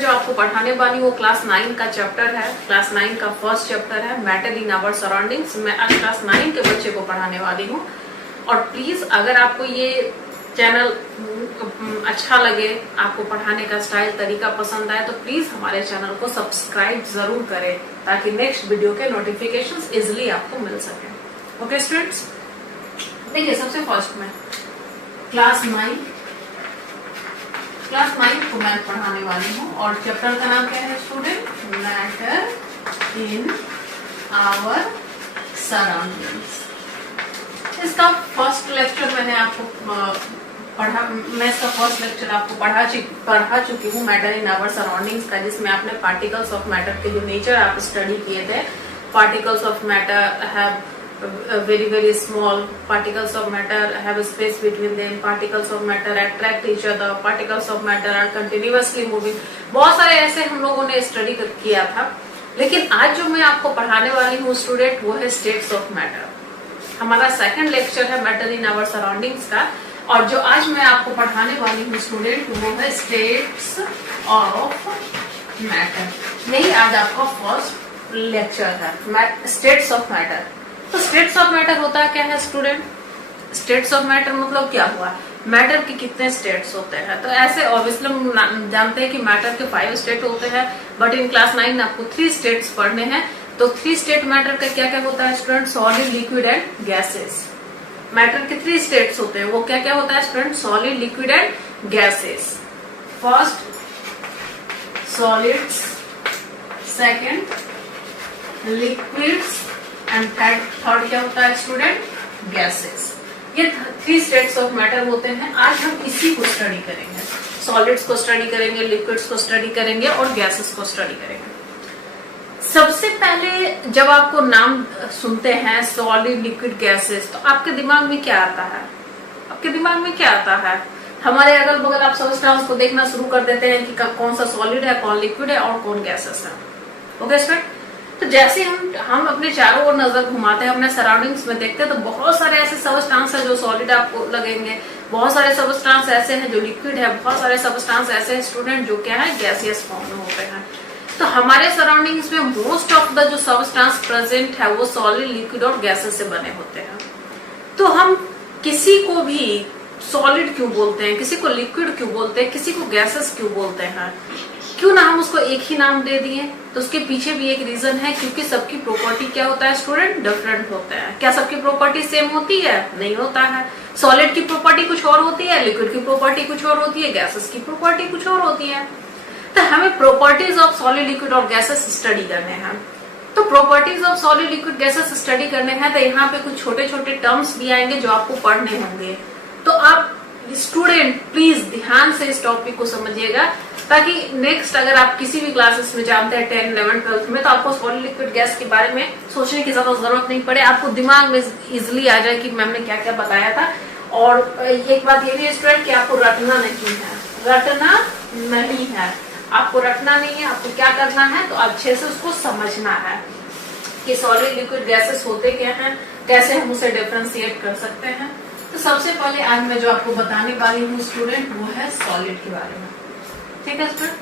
जो आपको पढ़ाने वाली हूँ वो क्लास 9 का चैप्टर है, क्लास 9 का फर्स्ट चैप्टर है मैटर इन आवर सराउंडिंग्स। मैं आज क्लास 9 के बच्चे को पढ़ाने वाली हूँ। और प्लीज अगर आपको ये चैनल अच्छा लगे, आपको पढ़ाने का स्टाइल तरीका पसंद आए, तो प्लीज हमारे चैनल को सब्सक्राइब जरूर करें ताकि नेक्स्ट वीडियो के नोटिफिकेशंस इजिली आपको मिल सके। ओके स्टूडेंट्स, देखिए सबसे फर्स्ट में क्लास 9 को मैं पढ़ाने वाली हूँ और चैप्टर का नाम क्या है student? Matter in our surroundings. इसका फर्स्ट लेक्चर मैंने आपको मैं इसका फर्स्ट लेक्चर आपको पढ़ा चुकी हूँ मैटर इन आवर सराउंडिंग्स का, जिसमें आपने पार्टिकल्स ऑफ मैटर के जो नेचर आप स्टडी किए थे। Particles of matter have very small, particles of matter have a space between them, particles of matter attract each other, particles of matter are continuously moving। बहुत सारे ऐसे हम लोगों ने स्टडी किया था। लेकिन आज जो मैं आपको पढ़ाने वाली हूँ स्टूडेंट वो है स्टेट्स ऑफ मैटर। हमारा सेकंड लेक्चर है मैटर इन आवर सराउंडिंग्स का, और जो आज मैं आपको पढ़ाने वाली हूँ स्टूडेंट वो है स्टेट्स ऑफ मैटर। यही आज आपका फर्स्ट लेक्चर है, स्टेट्स ऑफ मैटर। तो स्टेट्स ऑफ मैटर होता है क्या है स्टूडेंट? स्टेट्स ऑफ मैटर मतलब क्या हुआ? मैटर के कितने स्टेट्स होते हैं? तो ऐसे ऑब्वियसली हम जानते हैं कि मैटर के 5 स्टेट होते हैं, बट इन क्लास 9 आपको 3 स्टेट्स पढ़ने हैं। तो 3 स्टेट मैटर का क्या क्या होता है student? Solid, liquid and gases. Matter के 3 स्टेट्स होते हैं, वो क्या क्या होता है student? Solid, liquid and gases. First solids, second liquids and third क्या होता है स्टूडेंट? गैसेस। ये 3 स्टेट्स ऑफ मैटर होते हैं। आज हम इसी को स्टडी करेंगे, सॉलिड्स को स्टडी करेंगे, लिक्विड्स को स्टडी करेंगे और गैसेस को स्टडी करेंगे। सबसे पहले जब आपको नाम सुनते हैं सॉलिड, लिक्विड, गैसेस, तो आपके दिमाग में क्या आता है? आपके दिमाग में क्या आता है? हमारे अगल बगल आप सब्सटेंस को देखना शुरू कर देते हैं कि कौन सा सॉलिड है, कौन लिक्विड है और कौन गैसेस है। ओके स्टूडेंट, तो जैसे हम अपने चारों ओर नजर घुमाते हैं, अपने सराउंडिंग्स में देखते हैं, तो बहुत सारे ऐसे सबस्टेंस है जो सॉलिड आपको लगेंगे, बहुत सारे सबस्टेंस ऐसे हैं जो लिक्विड है, बहुत सारे सबस्टेंस ऐसे हैं स्टूडेंट जो क्या है? गैसियस फॉर्म में होते हैं। तो हमारे सराउंडिंग्स में मोस्ट ऑफ द जो सबस्टेंस प्रेजेंट है वो सॉलिड, लिक्विड और गैसेस से बने होते हैं। तो हम किसी को भी सॉलिड क्यों बोलते हैं, किसी को लिक्विड क्यों बोलते हैं, किसी को गैसेस क्यों बोलते हैं? क्यों ना हम उसको एक ही नाम दे दिए? तो उसके पीछे भी एक रीजन है, क्योंकि सबकी प्रॉपर्टी क्या होता है स्टूडेंट? डिफरेंट होते हैं। क्या सबकी प्रॉपर्टी सेम होती है? नहीं होता है। सॉलिड की प्रॉपर्टी कुछ और होती है, लिक्विड की प्रॉपर्टी कुछ और होती है, गैसेस की प्रॉपर्टी कुछ और होती है। तो हमें प्रॉपर्टीज ऑफ सॉलिड, लिक्विड और गैसेस स्टडी करने हैं। तो properties of solid, liquid, gases study करने हैं, तो यहाँ पे कुछ छोटे छोटे टर्म्स भी आएंगे जो आपको पढ़ने होंगे। तो आप स्टूडेंट प्लीज ध्यान से इस टॉपिक को समझिएगा, ताकि नेक्स्ट अगर आप किसी भी क्लासेस में जानते हैं 10, 11, 12 में, तो आपको सॉलिड, लिक्विड, गैस के बारे में सोचने की ज्यादा जरूरत नहीं पड़े, आपको दिमाग में इजिली आ जाए कि मैम ने क्या क्या बताया था। और एक बात ये भी है स्टूडेंट कि आपको रटना नहीं है, रटना नहीं है, आपको रटना नहीं है। आपको क्या करना है? तो अच्छे से उसको समझना है कि सॉलिड, लिक्विड, गैसेस होते क्या हैं, कैसे हम उसे डिफरेंशिएट कर सकते हैं। तो सबसे पहले आज मैं जो आपको बताने वाली हूँ स्टूडेंट वो है सॉलिड के बारे में। ठीक है स्टूडेंट,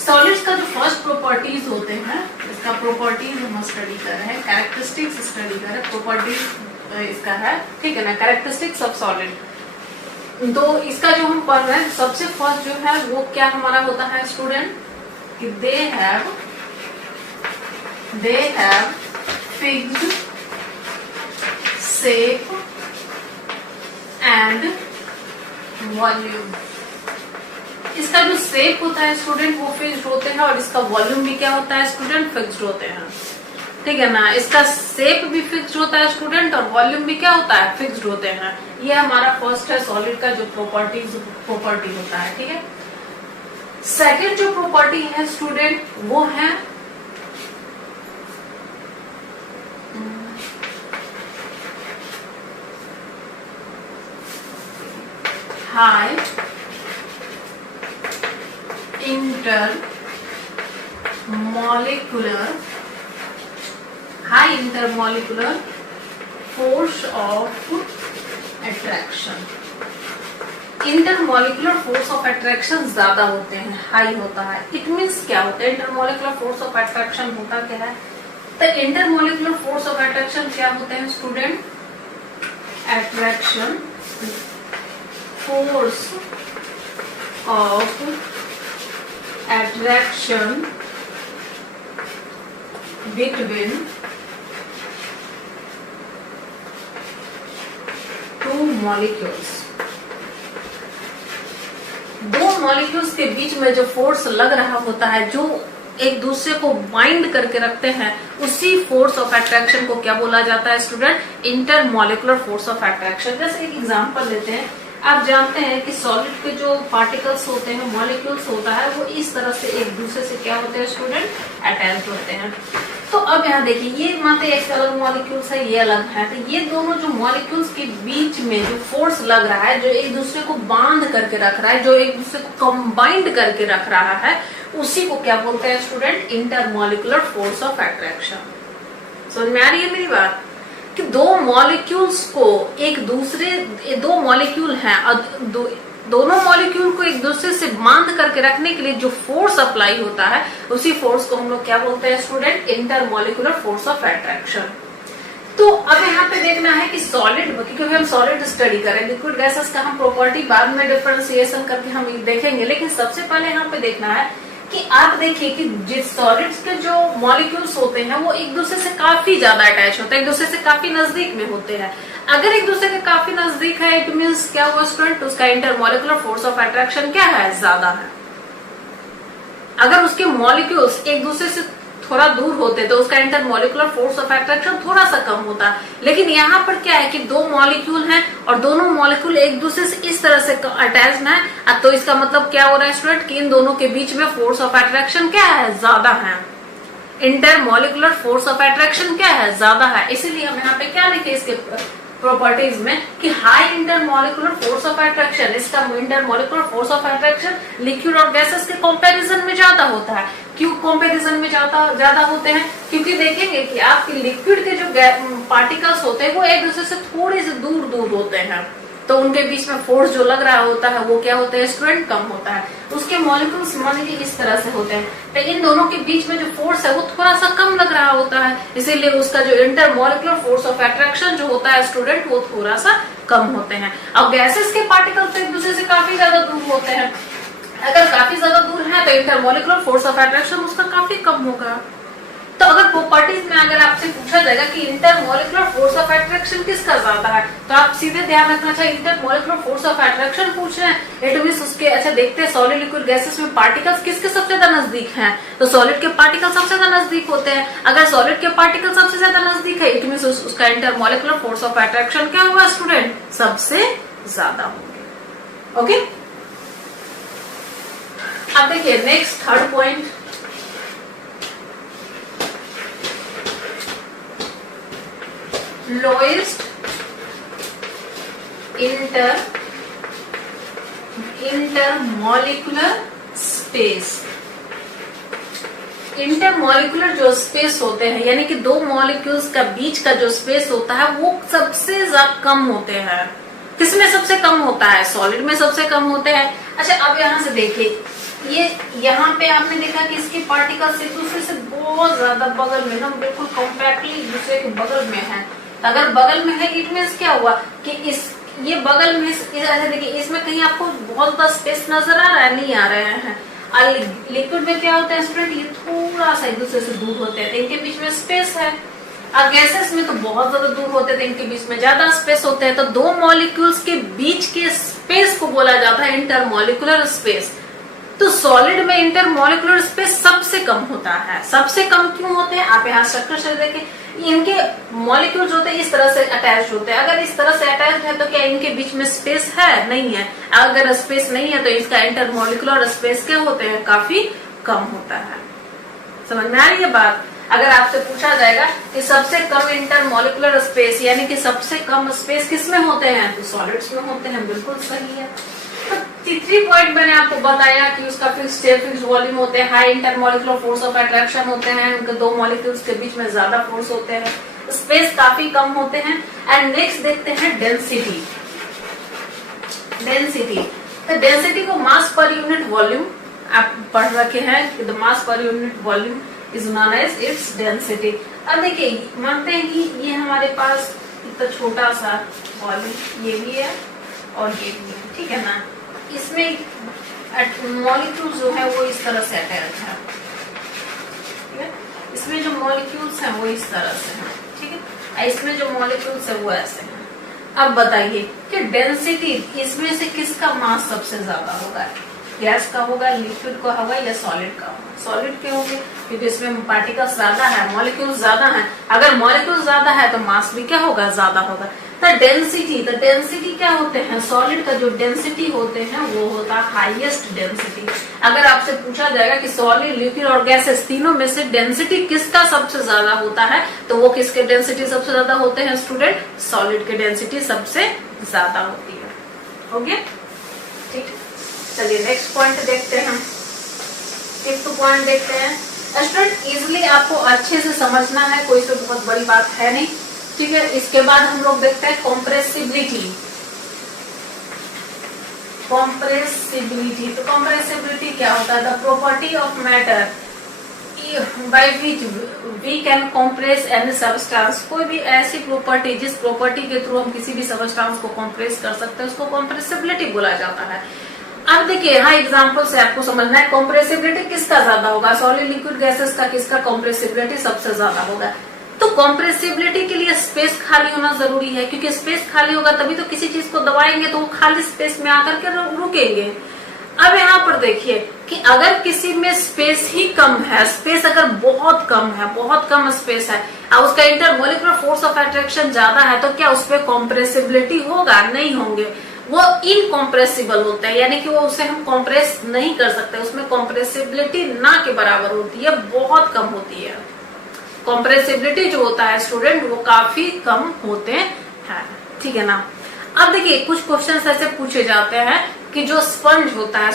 सॉलिड्स का जो फर्स्ट प्रॉपर्टीज होते हैं, इसका प्रॉपर्टीज हम स्टडी कर रहे हैं, कैरेक्टरिस्टिक्स स्टडी कर रहे हैं, प्रॉपर्टीज इसका है, ठीक है ना, कैरेक्टरिस्टिक्स ऑफ सॉलिड। तो इसका जो हम पढ़ रहे हैं सबसे फर्स्ट जो है वो क्या हमारा होता है स्टूडेंट? कि they have fixed shape and volume. इसका जो शेप होता है स्टूडेंट वो फिक्स्ड होते हैं, और इसका वॉल्यूम भी क्या होता है स्टूडेंट? फिक्स्ड होते हैं। ठीक है ना, इसका शेप भी फिक्स्ड होता है स्टूडेंट और वॉल्यूम भी क्या होता है? फिक्स्ड होते हैं। ये हमारा फर्स्ट है सॉलिड का जो प्रॉपर्टी होता है। ठीक है, सेकेंड जो प्रॉपर्टी है स्टूडेंट वो है high intermolecular force of attraction। Intermolecular force of attraction ज्यादा होते हैं, हाई होता है। इट मीन्स क्या होता है? इंटरमॉलिक्यूलर फोर्स ऑफ अट्रैक्शन होता क्या है? तो इंटरमॉलिक्यूलर फोर्स ऑफ अट्रैक्शन क्या होते हैं student? Attraction force of attraction between two molecules. दो मॉलिक्यूल्स के बीच में जो फोर्स लग रहा होता है, जो एक दूसरे को बाइंड करके रखते हैं, उसी फोर्स ऑफ अट्रैक्शन को क्या बोला जाता है student? Intermolecular force of attraction. जैसे एक एग्जांपल लेते हैं, आप जानते हैं कि सॉलिड के जो पार्टिकल्स होते हैं, मॉलिक्यूल्स होता है, वो इस तरह से एक दूसरे से क्या होते हैं स्टूडेंट? अटैच होते हैं। तो अब यहाँ देखिए, ये मात्र एक अलग मॉलिक्यूल्स है, ये अलग है, तो ये दोनों जो मॉलिक्यूल्स के बीच में जो फोर्स लग रहा है, जो एक दूसरे को बांध करके रख रहा है, जो एक दूसरे को कंबाइंड करके रख रहा है, उसी को क्या बोलते हैं student? Intermolecular force of attraction. समझ में आ रही है मेरी बात? कि दो मॉलिक्यूल्स को एक दूसरे, दो मॉलिक्यूल हैं, दोनों मॉलिक्यूल को एक दूसरे से बांध करके रखने के लिए जो फोर्स अप्लाई होता है, उसी फोर्स को हम लोग क्या बोलते हैं student? Intermolecular force of attraction. तो अब यहाँ पे देखना है कि सॉलिड, क्योंकि हम सॉलिड स्टडी करें, लिक्विड गैसेस का हम प्रॉपर्टी बाद में डिफरेंशिएशन करके हम देखेंगे, लेकिन सबसे पहले यहाँ पे देखना है कि आप देखिए कि जिस सॉलिड्स के जो मॉलिक्यूल्स होते हैं, वो एक दूसरे से काफी ज्यादा अटैच होते हैं, एक दूसरे से काफी नजदीक में होते हैं। अगर एक दूसरे के काफी नजदीक है, इट मीन्स क्या हुआ स्टूडेंट? उसका इंटरमॉलिक्यूलर फोर्स ऑफ अट्रैक्शन क्या है? ज्यादा है। अगर उसके मॉलिक्यूल्स एक दूसरे से थोड़ा दूर होते तो उसका इंटरमॉलिक्यूलर फोर्स ऑफ अट्रैक्शन थोड़ा सा कम होता है। लेकिन यहाँ पर क्या है कि दो मॉलिक्यूल हैं और दोनों मॉलिक्यूल एक दूसरे से इस तरह से अटैच्ड है, तो इसका मतलब क्या हो रहा है स्टूडेंट? कि इन दोनों के बीच में फोर्स ऑफ अट्रैक्शन क्या है? ज्यादा है। इंटरमॉलिक्यूलर फोर्स ऑफ अट्रैक्शन क्या है? ज्यादा है। इसीलिए हम यहाँ पे क्या लिखे इसके प्रॉपर्टीज में कि high intermolecular force of attraction, इसका intermolecular force of attraction liquid और गैसेस के कंपैरिजन में ज्यादा होता है। क्यों कंपैरिजन में ज्यादा होते हैं? क्योंकि देखेंगे कि आपके लिक्विड के जो पार्टिकल्स होते हैं, वो एक दूसरे से थोड़े से दूर दूर होते हैं, तो उनके बीच में फोर्स जो लग रहा होता है, वो क्या होता है स्टूडेंट? कम होता है। उसके मॉलिक्यूल्स मान लीजिए इस तरह से होते हैं, तो इन दोनों के बीच में जो फोर्स है, वो थोड़ा सा कम लग रहा होता है, इसीलिए उसका जो इंटरमॉलिक्यूलर फोर्स ऑफ अट्रैक्शन जो होता है स्टूडेंट, वो थोड़ा सा कम होते हैं। अब गैसेस के पार्टिकल्स एक दूसरे से काफी ज्यादा दूर होते हैं, अगर काफी ज्यादा दूर है तो इंटरमॉलिक्यूलर फोर्स ऑफ अट्रैक्शन उसका काफी कम होगा। तो अगर प्रॉपर्टीज में अगर आपसे पूछा जाएगा कि इंटरमॉलिक्यूलर फोर्स ऑफ अट्रैक्शन किसका ज्यादा है, तो आप सीधे ध्यान रखना चाहिए इंटरमॉलिक्यूलर फोर्स ऑफ अट्रैक्शन पूछ रहे हैं, इट मींस उसके अच्छा देखते हैं सॉलिड लिक्विड गैसेस में पार्टिकल्स किसके सबसे ज्यादा नजदीक हैं, तो सॉलिड के पार्टिकल सबसे ज्यादा नजदीक होते हैं। अगर सॉलिड के पार्टिकल सबसे ज्यादा नजदीक है, इट मींस उसका इंटरमॉलिक्यूलर फोर्स ऑफ अट्रैक्शन क्या होगा स्टूडेंट? सबसे ज्यादा होंगे। ओके, अब देखिए next third point, lowest intermolecular space. Intermolecular जो स्पेस होते हैं, यानी कि दो मॉलिक्यूल्स का बीच का जो स्पेस होता है, वो सबसे ज्यादा कम होते हैं। किसमें सबसे कम होता है? सॉलिड में सबसे कम होते हैं। अच्छा, अब यहाँ से देखिए, ये यहाँ पे आपने देखा कि इसके पार्टिकल्स एक दूसरे से बहुत ज्यादा बगल में, हम बिल्कुल कॉम्पैक्टली एक दूसरे के बगल में है। अगर बगल में है, इट मींस क्या हुआ कि ये बगल में, ऐसे देखिए, इसमें कहीं आपको बहुत ज्यादा स्पेस नजर आ रहा है? नहीं आ रहे हैं। और लिक्विड में क्या होता है स्टूडेंट? ये थोड़ा सा एक दूसरे से दूर होते हैं, तो इनके बीच में स्पेस है। और गैसेस में तो बहुत ज्यादा दूर होते थे, इनके बीच में ज्यादा स्पेस होते हैं। तो दो मॉलिक्यूल्स के बीच के स्पेस को बोला जाता है इंटरमॉलिक्यूलर स्पेस। तो सॉलिड में इंटरमॉलिक्यूलर स्पेस सबसे कम होता है। सबसे कम क्यों होते हैं? आप यहाँ स्ट्रक्चर से देखें, इनके मॉलिक्यूल्स होते हैं इस तरह से अटैच होते हैं। अगर इस तरह से अटैच है तो क्या इनके बीच में स्पेस है? नहीं है। अगर स्पेस नहीं है तो इसका इंटरमॉलिक्यूलर स्पेस क्या होते हैं? काफी कम होता है। समझ में आ रही है बात? अगर आपसे पूछा जाएगा कि सबसे कम इंटरमॉलिक्यूलर स्पेस, यानी कि सबसे कम स्पेस किसमें होते हैं, तो सॉलिड्स में होते हैं। बिल्कुल सही है। तो तीसरी पॉइंट मैंने आपको बताया कि उसका फिक्स वॉल्यूम होते हैं, high intermolecular force of attraction होते हैं, उनके दो मॉलिक्यूल्स के बीच में ज्यादा फोर्स होते हैं, स्पेस काफी कम होते हैं। एंड नेक्स्ट देखते हैं डेंसिटी। डेंसिटी, तो डेंसिटी को मास पर यूनिट वॉल्यूम आप पढ़ रखे हैं कि द मास पर unit volume is known as its density. अब देखिए मानते हैं कि ये हमारे पास इतना छोटा सा वॉल्यूम ये भी है और ये भी है, ठीक है ना। इसमें मॉलिक्यूल जो है वो इस तरह से अटैच है, ठीक है। इसमें जो मॉलिक्यूल्स हैं वो इस तरह से हैं, ठीक है। इसमें जो मॉलिक्यूल्स है वो ऐसे हैं। अब बताइए कि डेंसिटी इसमें से किसका मास सबसे ज्यादा होगा, गैस का होगा, लिक्विड का होगा या सॉलिड का होगा? सॉलिड के होंगे क्योंकि इसमें पार्टिकल्स ज्यादा है, मॉलिक्यूल्स ज्यादा हैं। अगर मॉलिक्यूल ज्यादा है तो मास भी क्या होगा, ज्यादा होगा। तो डेंसिटी क्या होते हैं, सॉलिड का जो डेंसिटी होते हैं वो होता है हाईएस्ट डेंसिटी। अगर आपसे पूछा जाएगा कि सॉलिड, लिक्विड और गैसेस तीनों में से डेंसिटी किसका सबसे ज्यादा होता है, तो वो किसके डेंसिटी सबसे ज्यादा होते हैं स्टूडेंट, सॉलिड के डेंसिटी सबसे ज्यादा होती है। हो गया, ठीक। चलिए नेक्स्ट पॉइंट देखते हैं, फिफ्थ पॉइंट देखते हैं। स्टूडेंट इजिली आपको अच्छे से समझना है, कोई तो बहुत बड़ी बात है नहीं, ठीक है। इसके बाद हम लोग देखते हैं कॉम्प्रेसिबिलिटी। तो कॉम्प्रेसिबिलिटी क्या होता है, the property of matter by which we can compress any substance. कोई भी ऐसी प्रॉपर्टी जिस प्रॉपर्टी के थ्रू हम किसी भी सब्सटेंस को कॉम्प्रेस कर सकते हैं उसको कॉम्प्रेसिबिलिटी बोला जाता है। अब देखिए यहाँ एग्जांपल से आपको समझना है कॉम्प्रेसिबिलिटी किसका ज्यादा होगा, सॉलिड, लिक्विड, गैसेस का किसका कॉम्प्रेसिबिलिटी सबसे ज्यादा होगा। तो कॉम्प्रेसिबिलिटी के लिए स्पेस खाली होना जरूरी है, क्योंकि स्पेस खाली होगा तभी तो किसी चीज को दबाएंगे तो वो खाली स्पेस में आकर के रुकेंगे। अब यहाँ पर देखिए कि अगर किसी में स्पेस ही कम है, स्पेस अगर बहुत कम है, बहुत कम स्पेस है और उसका इंटरमोलिकुलर फोर्स ऑफ अट्रैक्शन ज्यादा है, तो क्या उस पर कॉम्प्रेसिबिलिटी होगा, नहीं होंगे, वो इनकॉम्प्रेसिबल होता है, यानी कि वो उसे हम कॉम्प्रेस नहीं कर सकते, उसमें कॉम्प्रेसिबिलिटी ना के बराबर होती है, बहुत कम होती है। कॉम्प्रेसिबिलिटी जो होता है स्टूडेंट वो काफी कम होते हैं, ठीक है ना। अब देखिए कुछ क्वेश्चंस ऐसे पूछे जाते हैं कि जो स्पंज होता है,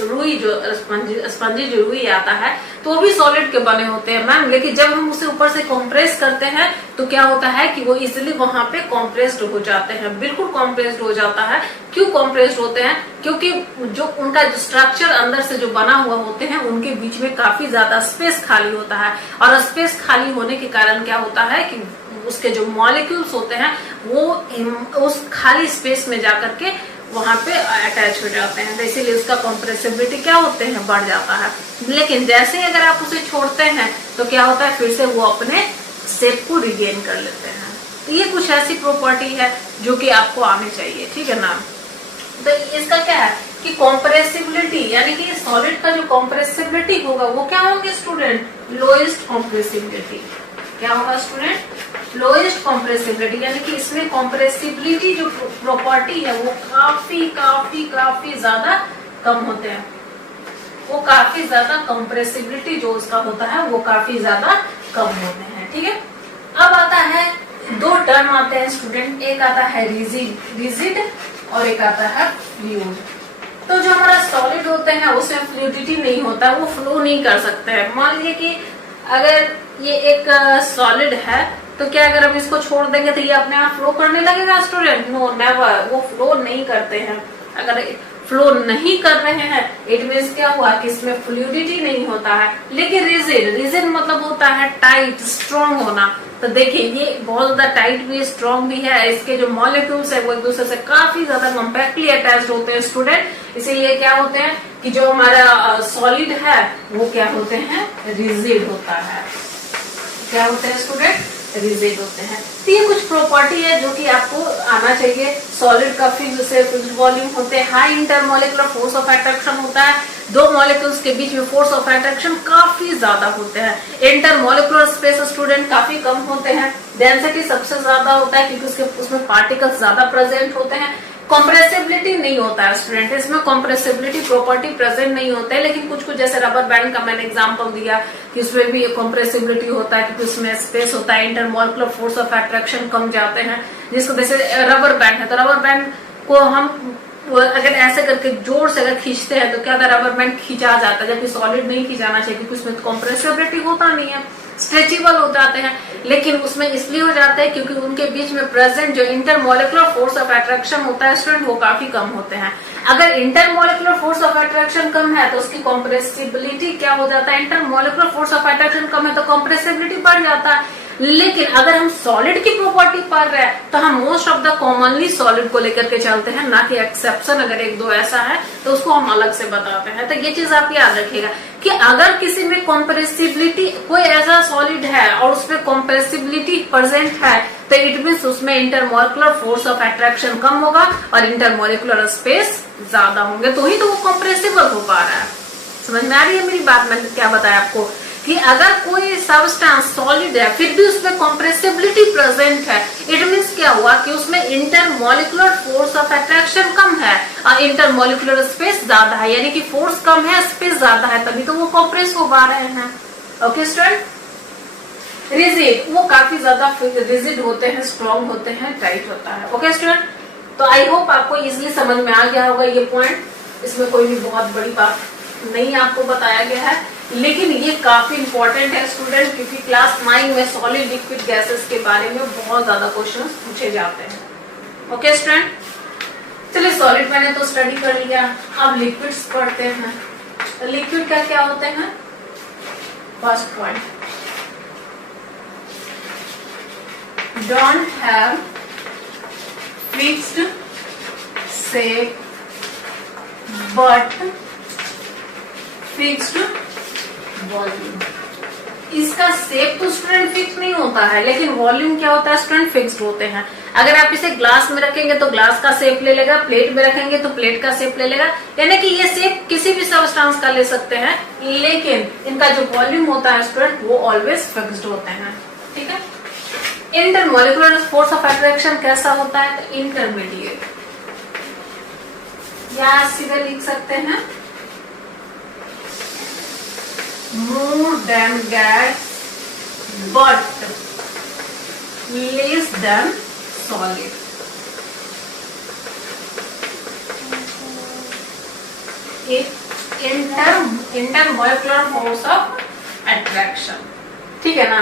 रुई जो स्पंजी जो रुई आता है तो वो भी सॉलिड के बने होते हैं मैम, लेकिन जब हम उसे ऊपर से कंप्रेस करते हैं तो क्या होता है कि वो इजीली वहां पे कंप्रेस्ड हो जाते हैं, बिल्कुल कंप्रेस्ड हो जाता है। क्यों कंप्रेस्ड होते हैं, क्योंकि जो उनका जो स्ट्रक्चर अंदर से जो बना हुआ होते हैं उनके बीच में काफी ज्यादा स्पेस खाली होता है, और स्पेस खाली होने के कारण क्या होता है कि उसके जो मॉलिक्यूल्स होते हैं वो उस खाली स्पेस में जाकर के वहां पे अटैच हो जाते हैं, तो इसीलिए उसका कॉम्प्रेसिबिलिटी क्या होते हैं, बढ़ जाता है। लेकिन जैसे ही अगर आप उसे छोड़ते हैं तो क्या होता है, फिर से वो अपने शेप को रिगेन कर लेते हैं। तो ये कुछ ऐसी प्रॉपर्टी है जो कि आपको आनी चाहिए, ठीक है ना। तो इसका क्या है कि कॉम्प्रेसिबिलिटी, यानी कि सॉलिड का जो कॉम्प्रेसिबिलिटी होगा वो क्या होंगे स्टूडेंट, लोएस्ट कॉम्प्रेसिबिलिटी। क्या होगा स्टूडेंट, लोएस्ट कॉम्प्रेसिबिलिटी, यानी कि इसमें कॉम्प्रेसिबिलिटी जो प्रॉपर्टी है वो काफी काफी काफी ज्यादा कम होते हैं, वो काफी ज्यादा कॉम्प्रेसिबिलिटी जो उसका होता है वो काफी ज्यादा कम होते हैं, ठीक है। अब आता है दो टर्म आते हैं स्टूडेंट, एक आता है रिजिड और एक आता है फ्लूइड। तो जो हमारा सॉलिड होते हैं उसमें फ्लूइडिटी नहीं होता, वो फ्लो नहीं कर सकते हैं। मान लीजिए कि अगर ये एक सॉलिड है तो क्या अगर हम इसको छोड़ देंगे तो ये अपने आप फ्लो करने लगेगा स्टूडेंट, नो नेवर, वो फ्लो नहीं करते हैं। अगर फ्लो नहीं कर रहे हैं इट मीन्स क्या हुआ कि इसमें फ्लूइडिटी नहीं होता है। लेकिन रिजिड मतलब होता है टाइट, स्ट्रॉन्ग होना। तो देखिए ये बहुत ज्यादा टाइट भी, स्ट्रॉन्ग भी है, इसके जो मॉलिक्यूल्स है वो एक दूसरे से काफी ज्यादा कॉम्पैक्टली अटैच्ड होते हैं स्टूडेंट। इसीलिए क्या होते हैं कि जो हमारा सॉलिड है वो क्या होते हैं, रिजिड होता है। क्या होते हैं स्टूडेंट, रिजिड होते हैं। तो ये कुछ प्रॉपर्टी है जो कि आपको आना चाहिए। सॉलिड का फिक्स्ड से फिक्स्ड वॉल्यूम होते हैं, high intermolecular force of attraction होता है, दो मॉलिक्यूल्स के बीच में फोर्स ऑफ अट्रैक्शन काफी ज्यादा होते हैं, इंटरमोलिकुलर स्पेस स्टूडेंट काफी कम होते हैं, डेंसिटी सबसे ज्यादा होता है क्योंकि उसमें पार्टिकल्स ज्यादा प्रेजेंट होते हैं। कॉम्प्रेसिबिलिटी नहीं होता है स्टूडेंट, इसमें कॉम्प्रेसिबिलिटी प्रॉपर्टी प्रेजेंट नहीं होता है, लेकिन कुछ कुछ जैसे रबर बैंड का मैंने एग्जांपल दिया कि उसमें भी कॉम्प्रेसिबिलिटी होता है क्योंकि उसमें स्पेस होता है, इंटरमोलिकुलर फोर्स ऑफ अट्रैक्शन कम जाते हैं। जिसको जैसे रबर बैंड है तो रबर बैंड को हम वो अगर ऐसे करके जोर से अगर खींचते हैं तो क्या होता है, रबर बैंड खींचा जाता है, जबकि सॉलिड नहीं खींचाना चाहिए क्योंकि उसमें कॉम्प्रेसिबिलिटी होता नहीं है, स्ट्रेचेबल हो जाते हैं। लेकिन उसमें इसलिए हो जाते हैं क्योंकि उनके बीच में प्रेजेंट जो इंटरमोलिकुलर फोर्स ऑफ अट्रैक्शन होता है स्टूडेंट, वो काफी कम होते हैं। अगर इंटरमोलिकुलर फोर्स ऑफ अट्रैक्शन कम है तो उसकी कॉम्प्रेसिबिलिटी क्या हो जाता है, इंटरमोलिकुलर फोर्स ऑफ अट्रैक्शन कम है तो कॉम्प्रेसिबिलिटी बढ़ जाता है। लेकिन अगर हम सॉलिड की प्रॉपर्टी पढ़ रहे हैं तो हम most of the commonly solid को लेकर के चलते हैं, ना कि एक्सेप्शन अगर एक दो ऐसा है तो उसको हम अलग से बताते हैं। तो ये चीज आप याद रखिएगा कि अगर किसी में कॉम्प्रेसिबिलिटी, कोई ऐसा सॉलिड है और उसमें कॉम्प्रेसिबिलिटी प्रेजेंट है तो इट मीन्स उसमें इंटरमोलिकुलर फोर्स ऑफ अट्रैक्शन कम होगा और इंटरमोलिकुलर स्पेस ज्यादा होंगे, तो ही तो वो कॉम्प्रेसिबल हो पा रहा है। समझ में आ रही है मेरी बात? मैंने क्या बताया आपको कि अगर कोई सब्सटेंस सॉलिड है फिर भी उसमें कॉम्प्रेसिबिलिटी प्रेजेंट है, इट मींस क्या हुआ कि उसमें इंटरमोलिकुलर फोर्स ऑफ अट्रैक्शन कम है और इंटरमोलिकुलर स्पेस ज्यादा है, यानी कि फोर्स कम है स्पेस ज्यादा है, तभी तो वो कॉम्प्रेस हो पा रहे हैं। Okay student. रिजिड, वो काफी ज्यादा रिजिड होते हैं, स्ट्रॉन्ग होते हैं, टाइट होता है। ओके स्टूडेंट, तो आई होप आपको इजिली समझ में आ गया होगा ये पॉइंट। इसमें कोई भी बहुत बड़ी बात नहीं आपको बताया गया है, लेकिन ये काफी इंपॉर्टेंट है स्टूडेंट, क्योंकि क्लास 9 में सॉलिड लिक्विड गैसेस के बारे में बहुत ज्यादा क्वेश्चंस पूछे जाते हैं। ओके स्टूडेंट, चलिए सॉलिड मैंने तो स्टडी कर लिया, अब लिक्विड्स पढ़ते हैं। लिक्विड क्या क्या होते हैं? First point, don't have fixed shape but fixed volume. इसका शेप तो स्टूडेंट फिक्स नहीं होता है, लेकिन वॉल्यूम क्या होता है स्टूडेंट, फिक्स्ड होते हैं। अगर आप इसे ग्लास में रखेंगे तो ग्लास का शेप ले लेगा, प्लेट में रखेंगे तो प्लेट का शेप ले लेगा, यानी कि ये शेप किसी भी सब्सटेंस का ले सकते हैं, लेकिन इनका जो वॉल्यूम होता है स्टूडेंट वो ऑलवेज फिक्स्ड होते हैं। ठीक है। इंटरमोलिकुलर फोर्स ऑफ अट्रैक्शन कैसा होता है? तो इंटरमीडिएट, या सीधे लिख सकते हैं more than gas but less than solid। Intermolecular force of attraction, ठीक है ना,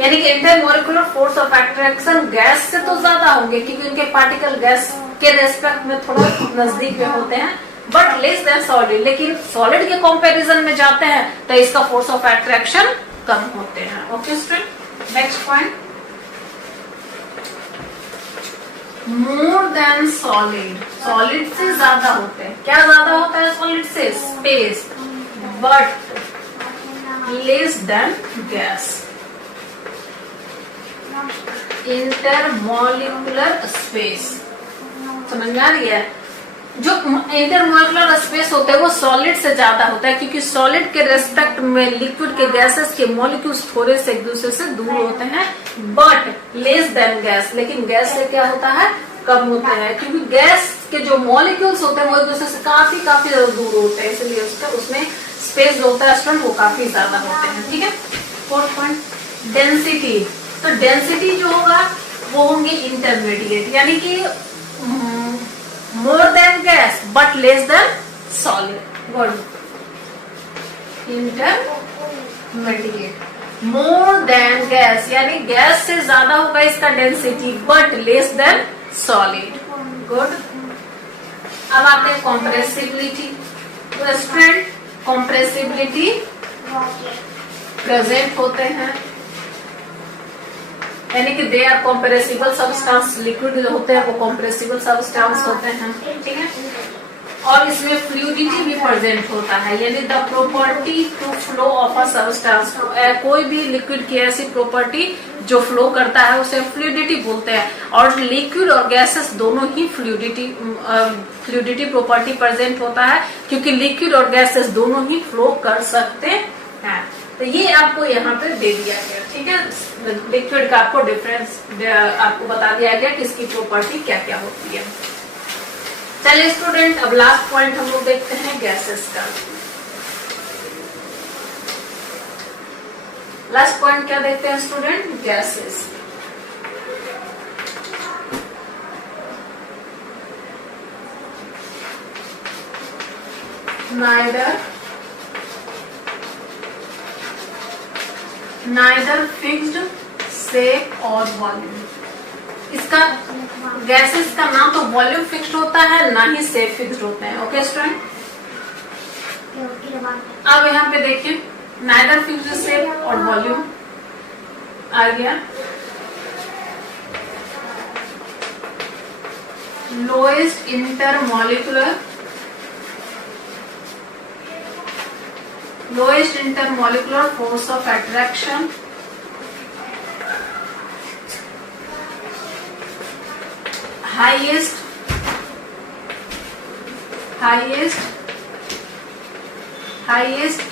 यानी कि intermolecular force of attraction gas से तो ज्यादा होंगे क्योंकि उनके पार्टिकल गैस के रेस्पेक्ट में थोड़ा नजदीक में होते हैं, बट लेस देन सॉलिड। लेकिन सॉलिड के कंपैरिजन में जाते हैं तो इसका फोर्स ऑफ अट्रैक्शन कम होते हैं। Okay student, next point, more than solid, solid से ज्यादा होते हैं। क्या ज्यादा होता है सॉलिड से? Space, but less than gas. Intermolecular space, समझ में आ रही है? जो इंटरमोलिकुलर स्पेस होता है वो सॉलिड से ज्यादा होता है, क्योंकि सॉलिड के रेस्पेक्ट में लिक्विड के गैसेस के मॉलिक्यूल्स थोड़े से एक दूसरे से दूर होते हैं, बट लेस देन गैस। लेकिन गैस से क्या होता है? कम होते हैं, क्योंकि गैस के जो मॉलिक्यूल्स होते हैं वो एक दूसरे से काफी ज्यादा दूर होते हैं, इसलिए उसमें स्पेस जो होता है स्टूडेंट वो काफी ज्यादा होते हैं। ठीक है। Fourth point, density. तो डेंसिटी जो होगा वो होंगे इंटरमीडिएट, यानी कि more than gas but less than solid। Good। Intermediate, more than gas यानी गैस से ज्यादा होगा इसका density, but less than solid। Good। अब आते हैं कॉम्प्रेसिबिलिटी। तो स्टूडेंट कॉम्प्रेसिबिलिटी प्रेजेंट होते हैं, यानी कि they are compressible substance. Liquid जो होते हैं वो कॉम्प्रेसिबल सब्सटेंस होते हैं। ठीक है। और इसमें फ्लूइडिटी भी प्रेजेंट होता है, यानी the property to flow of a substance. कोई भी लिक्विड की ऐसी प्रॉपर्टी जो फ्लो करता है उसे फ्लूइडिटी बोलते हैं, और लिक्विड और गैसेस दोनों ही फ्लूइडिटी प्रॉपर्टी प्रेजेंट होता है, क्योंकि लिक्विड और गैसेस दोनों ही फ्लो कर सकते हैं। तो ये आपको यहाँ पे दे दिया गया। ठीक है। लिक्विड का आपको डिफरेंस आपको बता दिया गया कि इसकी प्रॉपर्टी क्या क्या होती है। चलिए स्टूडेंट, अब लास्ट पॉइंट हम लोग देखते हैं गैसेस का। लास्ट पॉइंट क्या देखते हैं student? Gases. Neither fixed shape और वॉल्यूम। इसका गैसेस का ना तो वॉल्यूम फिक्स्ड होता है ना ही शेप फिक्स्ड होते हैं। ओके स्टूडेंट, अब यहाँ पे देखिए नाइदर फिक्स्ड शेप और वॉल्यूम आ गया। Lowest intermolecular force of attraction, highest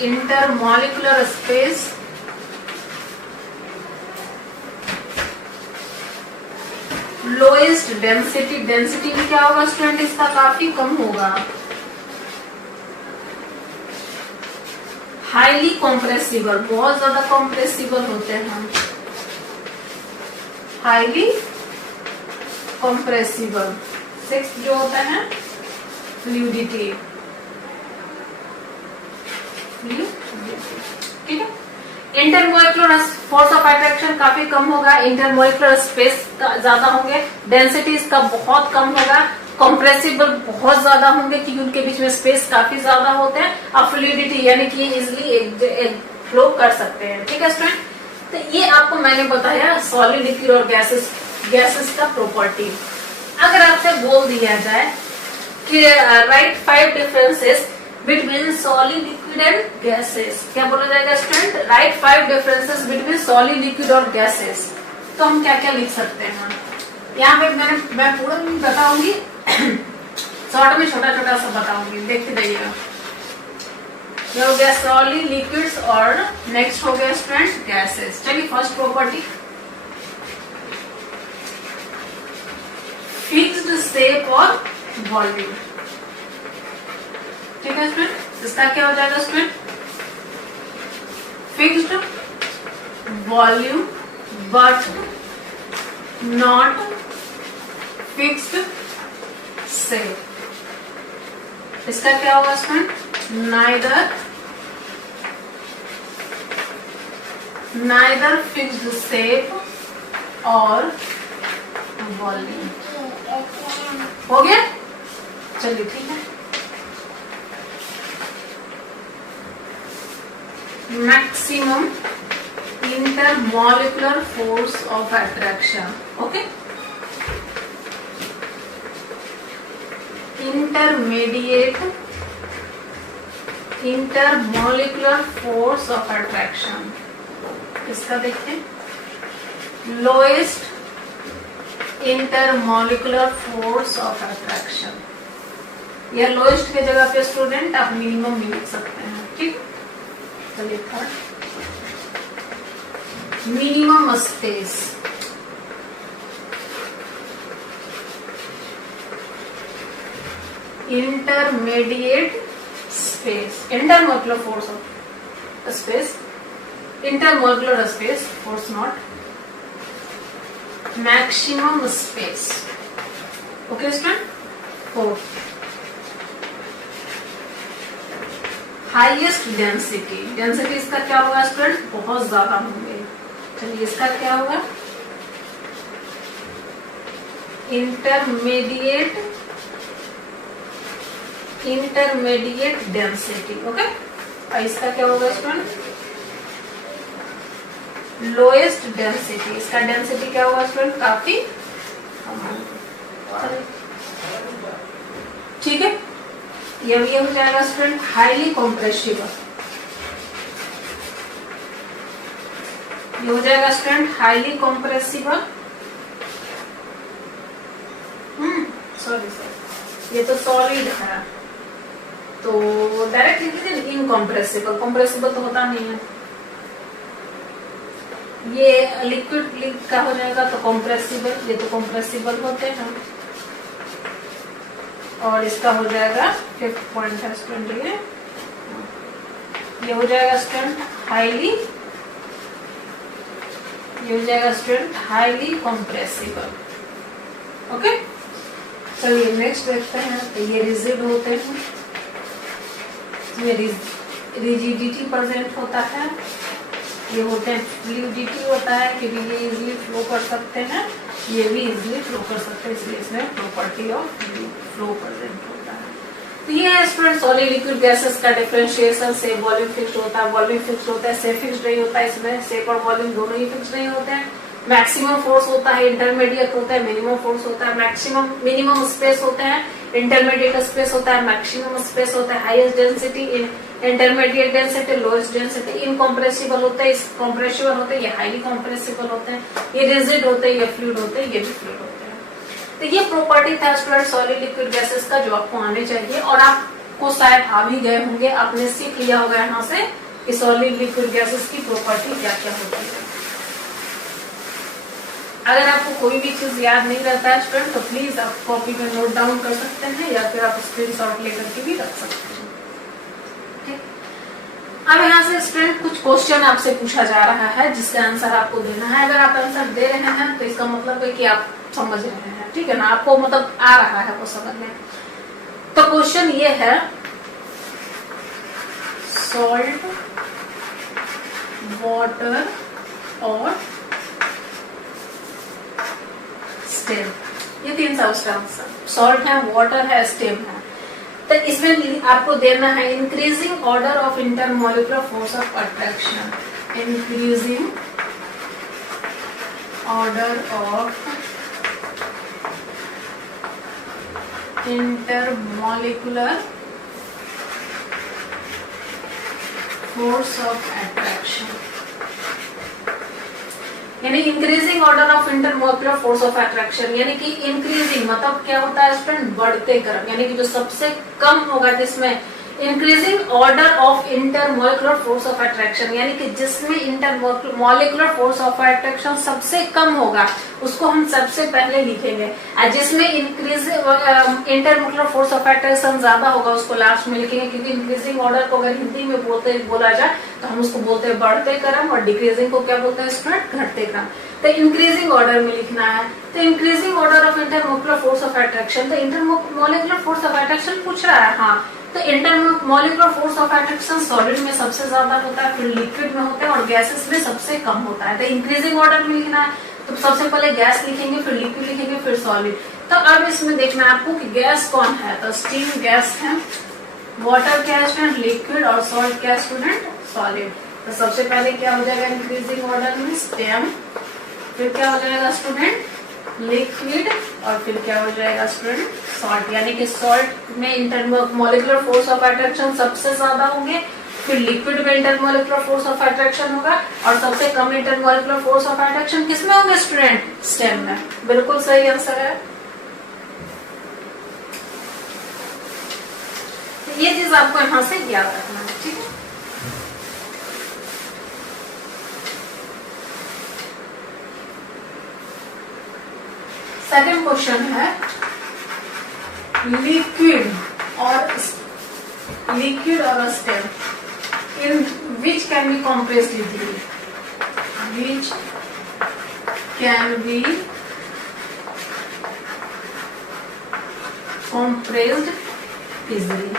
intermolecular space, lowest density भी क्या होगा स्टूडेंट, इसका काफी कम होगा। हाईली कॉम्प्रेसिबल, बहुत ज्यादा कॉम्प्रेसिबल होते हैं। Highly compressible. 6 जो होता है फ्लूइडिटी, ठीक है। इंटरमोलिकुलर फोर्स ऑफ अट्रैक्शन काफी कम होगा, इंटरमोलिकुलर स्पेस ज्यादा होंगे, डेंसिटी इसका बहुत कम होगा, कॉम्प्रेसिबल बहुत ज्यादा होंगे क्योंकि उनके बीच में स्पेस काफी ज्यादा होते हैं, और फ्लूइडिटी यानी कि इजिली फ्लो कर सकते हैं। ठीक है स्टूडेंट, तो ये आपको मैंने बताया सॉलिड, लिक्विड और गैसेस का प्रॉपर्टी। अगर आपसे बोल दिया जाए कि right 5 differences between solid, liquid and gases, क्या बोला जाएगा student? Right 5 differences between solid, liquid और गैसेस। तो हम क्या क्या लिख सकते हैं? यहाँ पे मैं पूरा नहीं बताऊंगी, शॉर्ट में छोटा छोटा सा बताऊंगी, देखते जाइएगा। ये हो गया सॉलिड, लिक्विड्स और नेक्स्ट हो गया स्टूडेंट गैसेस। चलिए फर्स्ट प्रॉपर्टी, फिक्स्ड शेप और वॉल्यूम। ठीक है स्टूडेंट, इसका क्या हो जाएगा student? Fixed volume but not fixed shape. इसका क्या होगा स्टूडेंट? नाइदर फिक्स्ड शेप और वॉल्यूम। हो गया? चलिए ठीक है। Maximum intermolecular force of attraction. Okay, intermolecular force of attraction। इसका देखते हैं, lowest intermolecular force of attraction, या लोएस्ट के जगह पे स्टूडेंट आप मिनिमम भी लिख सकते हैं। ठीक, चलिए third, minimum space. Intermediate space, intermolecular force of space, intermolecular space force not, maximum space. Okay student, fourth, highest density. Density इसका क्या होगा स्टूडेंट? बहुत ज्यादा होंगे। चलिए इसका क्या होगा? Intermediate density. ओके, और इसका क्या होगा स्टूडेंट? Lowest density. इसका डेंसिटी क्या होगा स्टूडेंट? काफी कम। ठीक है, ये हो जाएगा स्टूडेंट हाईली कॉम्प्रेसिबल। ये हो जाएगा स्टूडेंट हाईली कॉम्प्रेसिबल। सॉरी, ये तो सॉलिड है, तो डायरेक्ट लिख दीजिए इनकॉम्प्रेसिबल। कॉम्प्रेसिबल तो होता नहीं है। ये लिक्विड का हो जाएगा तो कॉम्प्रेसिबल, ये तो कॉम्प्रेसिबल होते हैं। और इसका हो जाएगा 5th पॉइंट है स्टूडेंट, ये हो जाएगा स्टूडेंट हाईली, ये हो जाएगा स्टूडेंट हाईली कॉम्प्रेसिबल। ओके, चलिए नेक्स्ट देखते हैं। तो ये रिजिड होते हैं, इसमें रिजिडिटी प्रेजेंट होता है, ये होते हैं फ्लूइडिटी होता है कि ये इजीली फ्लो कर सकते हैं, ये भी इजीली फ्लो कर सकते हैं, इसलिए इसमें प्रॉपर्टी ऑफ फ्लो प्रेजेंट होता है। तो ये है स्टूडेंट सॉलिड लिक्विड गैसेस का डिफरेंशिएशन। से वॉल्यूम फिक्स्ड होता है, वॉल्यूम फिक्स्ड होता है, से फिक्स्ड नहीं होता है, इसमें शेप और वॉल्यूम दोनों ही फिक्स्ड नहीं होते हैं। मैक्सिमम फोर्स होता है, इंटरमीडिएट होता है, मिनिमम फोर्स होता है, मैक्सिमम मिनिमम स्पेस होता है, इंटरमीडिएट स्पेस होता है, मैक्सिमम स्पेस होता है, highest density, intermediate density, lowest density, incompressible होते हैं, कॉम्प्रेसिबल होते हैं, ये हाईली कॉम्प्रेसिबल होते हैं, ये रिजिड होते हैं, ये फ्लूइड होते हैं, ये भी फ्लूइड होते हैं। तो ये प्रॉपर्टी था स्टूडेंट सॉलिड लिक्विड गैसेस का जो आपको आने चाहिए, और आपको शायद आ भी गए होंगे, आपने सीख लिया होगा यहाँ से कि सॉलिड लिक्विड गैसेस की प्रॉपर्टी क्या क्या होती है। अगर आपको कोई भी चीज याद नहीं रहता है स्टूडेंट, तो प्लीज आप कॉपी में नोट डाउन कर सकते हैं, या फिर आप स्क्रीनशॉट लेकर के भी रख सकते हैं। अब यहाँ से स्टूडेंट कुछ क्वेश्चन आपसे पूछा जा रहा है, जिसका आंसर आपको देना है। अगर आप आंसर दे रहे हैं तो इसका मतलब है कि आप समझ रहे हैं, ठीक है ना, आपको मतलब आ रहा है वो समझ में। तो क्वेश्चन ये है, सॉल्ट, वाटर और स्टेम, ये तीन सब्सटेंस, सॉल्ट है, वाटर है, स्टेम है। तो इसमें आपको देना है increasing order of intermolecular force of attraction, increasing order of intermolecular force of attraction, यानी increasing order of intermolecular force of attraction, यानी कि इंक्रीजिंग मतलब क्या होता है स्टूडेंट, बढ़ते क्रम, यानी कि जो सबसे कम होगा जिसमें increasing order of intermolecular force of attraction, यानी कि जिसमें इंटरमोलिकुलर फोर्स ऑफ अट्रैक्शन सबसे कम होगा उसको हम सबसे पहले लिखेंगे, और जिसमें increase intermolecular force of attraction ज्यादा होगा उसको लास्ट में लिखेंगे, क्योंकि इंक्रीजिंग ऑर्डर को अगर हिंदी में बोला जाए तो हम उसको बोलते हैं बढ़ते क्रम, और डिक्रीजिंग को क्या बोलते हैं स्टूडेंट, घटते क्रम। तो इंक्रीजिंग ऑर्डर में लिखना है। तो increasing order of intermolecular force of attraction, तो इंटरमोलिकुलर फोर्स ऑफ अट्रैक्शन पूछ रहा है, हाँ, तो intermolecular force of attraction solid में सबसे ज्यादा होता है, फिर लिक्विड में होता है, और गैसेस में सबसे कम होता है। तो इंक्रीजिंग ऑर्डर में लिखना है, तो सबसे पहले गैस लिखेंगे, फिर लिक्विड लिखेंगे, फिर सॉलिड। तो अब इसमें देखना है आपको कि गैस कौन है, तो स्टीम गैस है, वाटर क्या है स्टूडेंट, लिक्विड, और सॉल्ट क्या है स्टूडेंट, सॉलिड। तो सबसे पहले क्या हो जाएगा इंक्रीजिंग ऑर्डर में स्टेम, फिर क्या हो जाएगा स्टूडेंट लिक्विड, और फिर क्या हो जाएगा स्टूडेंट सॉल्ट, यानी कि सॉल्ट में इंटरमोलिकुलर फोर्स ऑफ अट्रैक्शन सबसे ज्यादा होंगे, फिर लिक्विड में इंटरमोलिकुलर फोर्स ऑफ अट्रैक्शन होगा, और सबसे कम इंटरमोलिकुलर फोर्स ऑफ अट्रैक्शन किसमें होंगे स्टूडेंट, स्टेम में। बिल्कुल सही आंसर है। तो ये चीज आपको यहां से याद रखना है, ठीक है। सेकंड क्वेश्चन है, लिक्विड और stem in which can be compressed easily, which can be compressed easily,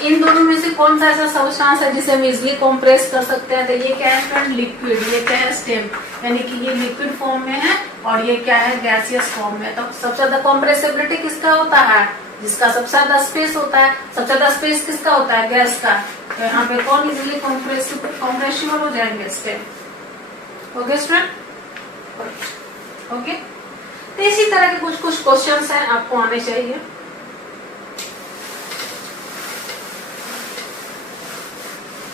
इन दोनों में से कौन सा ऐसा सब्सटेंस है जिसे हम इजिली कंप्रेस कर सकते हैं। तो ये क्या है फ्रेंड, लिक्विड, ये क्या है स्टेम, यानी कि ये लिक्विड फॉर्म में है, और ये क्या है गैसियस फॉर्म में। तो सबसे ज्यादा कंप्रेसिबिलिटी किसका होता है, जिसका सबसे ज्यादा स्पेस होता है। सबसे ज्यादा स्पेस किसका होता है, गैस का। तो यहाँ पे कौन इजिली कंप्रेसिबल हो जाएंगे, स्टेम। Okay student, okay. तो इसी तरह के कुछ क्वेश्चंस हैं आपको आने चाहिए।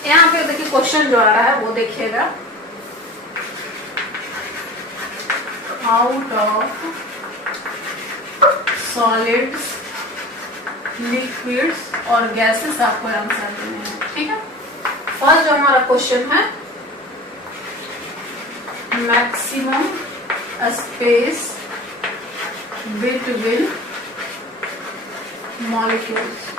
यहाँ पे देखिए क्वेश्चन जो आ रहा है वो देखिएगा, आउट ऑफ सॉलिड्स, लिक्विड्स और गैसेस आपको आंसर देने हैं, ठीक है। फर्स्ट जो हमारा क्वेश्चन है, maximum space between molecules,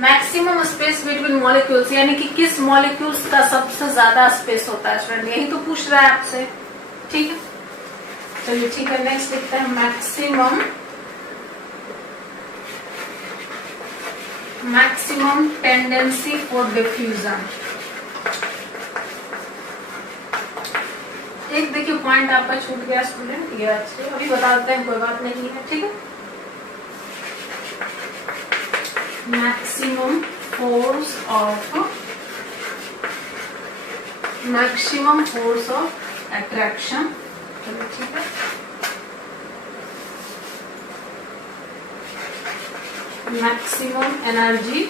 maximum space between molecules, यानी कि किस मॉलिक्यूल्स का सबसे ज्यादा स्पेस होता है स्टूडेंट, यही तो पूछ रहा है आपसे, ठीक है। चलिए ठीक है, नेक्स्ट देखते हैं, मैक्सिमम टेंडेंसी फॉर डिफ्यूजन। एक देखिए पॉइंट आपका छूट गया स्टूडेंट, ये अच्छे अभी बता देते हैं, कोई बात नहीं है, ठीक है। मैक्सिमम फोर्स ऑफ अट्रैक्शन, चलो ठीक है। मैक्सिमम एनर्जी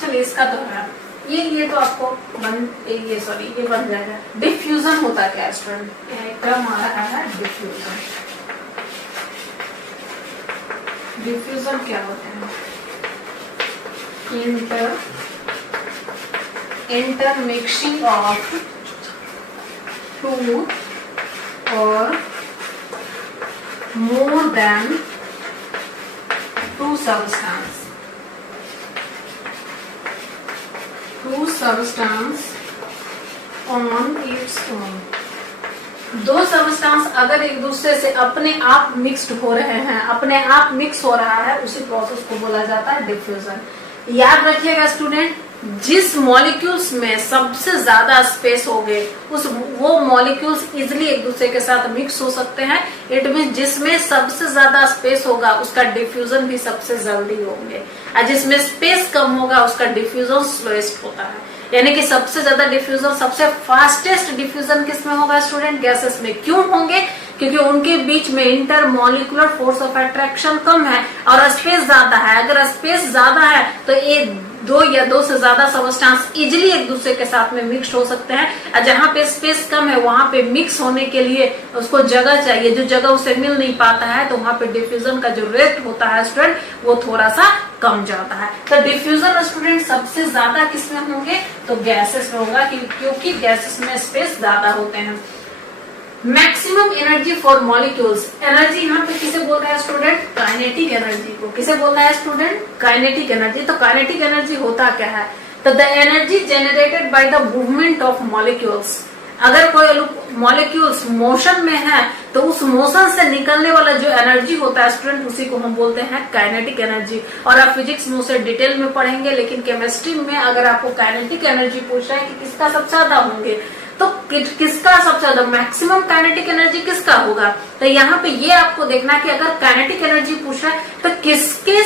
चलिए इसका तो है, ये तो आपको ये बन जाएगा। डिफ्यूजन होता क्या है स्टूडेंट, टर्म आ रहा है डिफ्यूजन। डिफ्यूजन क्या होता है, इंटरमिक्सिंग ऑफ टू और more than two substance on its own। दो सबस्टांस अगर एक दूसरे से अपने आप मिक्स्ड हो रहे हैं, अपने आप मिक्स हो रहा है, उसी प्रोसेस को बोला जाता है डिफ्यूजन। याद रखिएगा स्टूडेंट, जिस मॉलिक्यूल्स में सबसे ज्यादा स्पेस हो गए वो मॉलिक्यूल्स इजिली एक दूसरे के साथ मिक्स हो सकते हैं। इट मीन जिसमें सबसे ज्यादा स्पेस होगा उसका डिफ्यूजन भी सबसे जल्दी होंगे, और जिसमें स्पेस कम होगा उसका डिफ्यूजन स्लोएस्ट होता है। यानी कि सबसे ज्यादा डिफ्यूजन, सबसे फास्टेस्ट डिफ्यूजन किसमें होगा स्टूडेंट, गैसेस में। क्यों होंगे, क्योंकि उनके बीच में intermolecular force of attraction कम है और स्पेस ज्यादा है। अगर स्पेस ज्यादा है तो ये दो या दो से ज्यादा सबस्टांस इजिली एक दूसरे के साथ में मिक्स हो सकते हैं, और जहां पे स्पेस कम है वहां पे मिक्स होने के लिए उसको जगह चाहिए, जो जगह उसे मिल नहीं पाता है, तो वहां पे डिफ्यूजन का जो रेट होता है स्टूडेंट वो थोड़ा सा कम जाता है। तो डिफ्यूजन स्टूडेंट सबसे ज्यादा किसमें होंगे, तो गैसेस में होगा, क्योंकि गैसेस में स्पेस ज्यादा होते हैं। Maximum energy for molecules, energy यहाँ पे किसे बोल रहा है स्टूडेंट, काइनेटिक एनर्जी को। किसे बोल रहा है स्टूडेंट, काइनेटिक एनर्जी। तो काइनेटिक एनर्जी होता क्या है, तो the energy generated by the movement of molecules. अगर कोई मॉलिक्यूल्स मोशन में है तो उस मोशन से निकलने वाला जो एनर्जी होता है स्टूडेंट, उसी को हम बोलते हैं काइनेटिक एनर्जी। और आप फिजिक्स में उसे डिटेल में पढ़ेंगे, लेकिन केमिस्ट्री में अगर आपको काइनेटिक एनर्जी पूछ रहा है कि किसका सबसे ज्यादा होंगे, तो किसका सबसे ज्यादा मैक्सिमम काइनेटिक एनर्जी किसका होगा। तो यहाँ पे ये आपको देखना कि अगर काइनेटिक एनर्जी पूछ रहा है तो किसके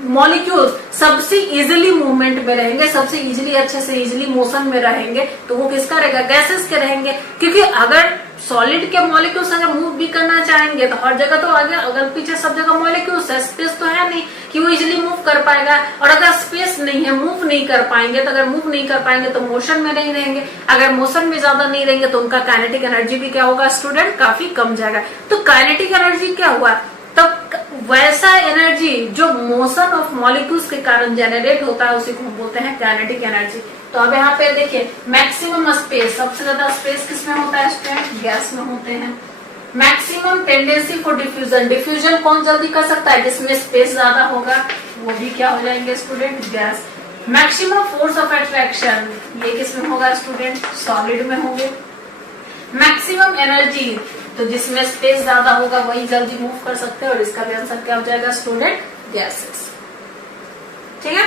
मॉलिक्यूल्स सबसे इजीली मूवमेंट में रहेंगे, सबसे इजीली अच्छे से इजीली मोशन में रहेंगे, तो वो किसका रहेगा, गैसेस के रहेंगे। क्योंकि अगर सॉलिड के मॉलिक्यूल्स अगर मूव भी करना चाहेंगे तो हर जगह तो आगे अगर पीछे सब जगह मॉलिक्यूल्स है, स्पेस तो है नहीं कि वो इजीली मूव कर पाएगा। और अगर स्पेस नहीं है, मूव नहीं कर पाएंगे, तो अगर मूव नहीं कर पाएंगे तो मोशन में नहीं रहेंगे। अगर मोशन में ज्यादा नहीं रहेंगे तो उनका काइनेटिक एनर्जी भी क्या होगा स्टूडेंट, काफी कम जाएगा। तो काइनेटिक एनर्जी क्या हुआ, तो वैसा एनर्जी जो मोशन ऑफ मॉलिक्यूल्स के कारण जनरेट होता है उसी को हम बोलते हैं काइनेटिक एनर्जी। तो अब यहाँ पे देखिए मैक्सिमम स्पेस, सबसे ज्यादा स्पेस किसमें होता है स्टूडेंट, गैस में होते हैं। Maximum tendency for diffusion, diffusion कौन जल्दी कर सकता है, जिसमें स्पेस ज्यादा होगा, वो भी क्या हो जाएंगे student, gas. Maximum force of attraction, ये किसमें होगा स्टूडेंट, सॉलिड में होंगे। मैक्सिमम एनर्जी, तो जिसमें स्पेस ज्यादा होगा वही जल्दी मूव कर सकते हैं, और इसका भी आंसर क्या हो जाएगा स्टूडेंट, गैसेस। ठीक है,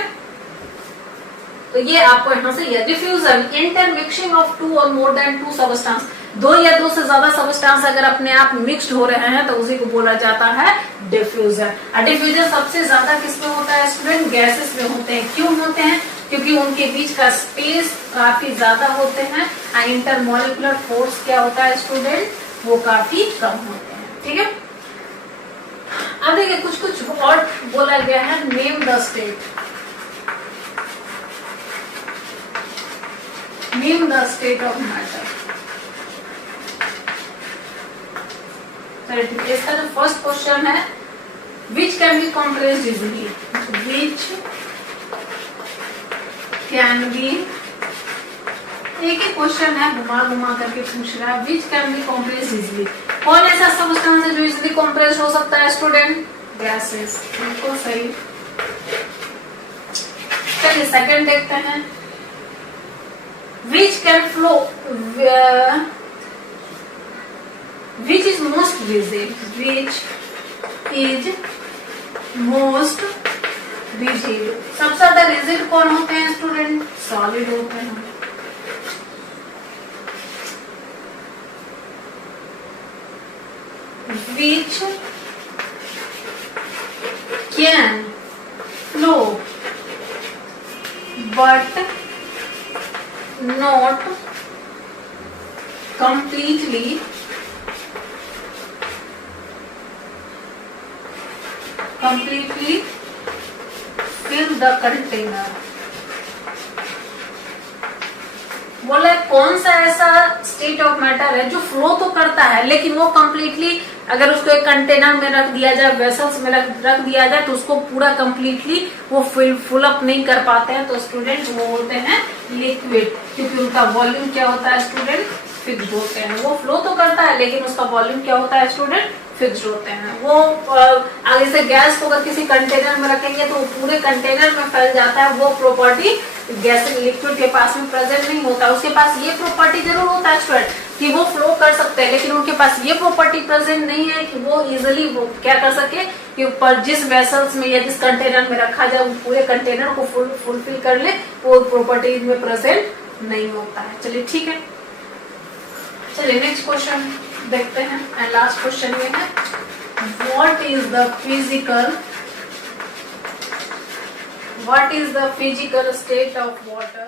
तो ये आपको यहाँ से ये डिफ्यूजन, इंटरमिक्सिंग ऑफ टू और मोर देन टू सबस्टांस, दो या दो से ज्यादा सबस्टांस अगर अपने आप मिक्स्ड हो रहे हैं तो उसी को बोला जाता है डिफ्यूजन। और डिफ्यूजन सबसे ज्यादा किसमें होता है स्टूडेंट, गैसेस में होते हैं। क्यों होते हैं, क्योंकि उनके बीच का स्पेस काफी ज्यादा होते हैं, और इंटरमॉलिक्यूलर फोर्स क्या होता है स्टूडेंट, वो काफी कम होते हैं। ठीक है, अब देखिए कुछ और बोला गया है, name the state, name the state of matter. इसका जो फर्स्ट क्वेश्चन है, which can be compressed easily, which can be, एक ही क्वेश्चन है, घुमा घुमा करके पूछ रहा है, which can be compressed easily. कौन ऐसा सब्सटेंस है जो इजिली कंप्रेस हो सकता है स्टूडेंट, गैसेस। बिल्कुल सही। चलिए सेकंड देखते हैं, which can flow, which is most rigid, which is most rigid, सबसे ज्यादा रिजिड कौन होते हैं स्टूडेंट? सॉलिड होते हैं। Which can flow but not completely fill the container। बोला कौन सा ऐसा स्टेट ऑफ मैटर है जो फ्लो तो करता है लेकिन वो कंप्लीटली, अगर उसको एक कंटेनर में रख दिया जाए, वेसल्स में रख दिया जाए तो उसको पूरा कंप्लीटली वो फुल अप नहीं कर पाते हैं, तो स्टूडेंट वो होते हैं लिक्विड, क्योंकि उनका वॉल्यूम क्या होता है स्टूडेंट? फिक्स्ड होते हैं। वो फ्लो तो करता है लेकिन उसका वॉल्यूम क्या होता है स्टूडेंट? फिक्स्ड होते हैं। वो आगे से गैस को अगर किसी कंटेनर में रखेंगे तो वो पूरे कंटेनर में फैल जाता है, वो प्रॉपर्टी गैस लिक्विड के पास में प्रेजेंट नहीं होता। उसके पास ये प्रॉपर्टी जरूर होता है स्टूडेंट कि वो फ्लो कर सकते हैं, लेकिन उनके पास ये प्रॉपर्टी प्रेजेंट नहीं है कि वो इजिली वो क्या कर सके कि ऊपर जिस वेसल्स में या जिस कंटेनर में रखा जाए वो पूरे कंटेनर को फुलफिल कर ले, वो प्रॉपर्टी में प्रेजेंट नहीं होता है। चलिए ठीक है, चलिए नेक्स्ट क्वेश्चन देखते हैं। एंड लास्ट क्वेश्चन ये है, what is the physical state of water?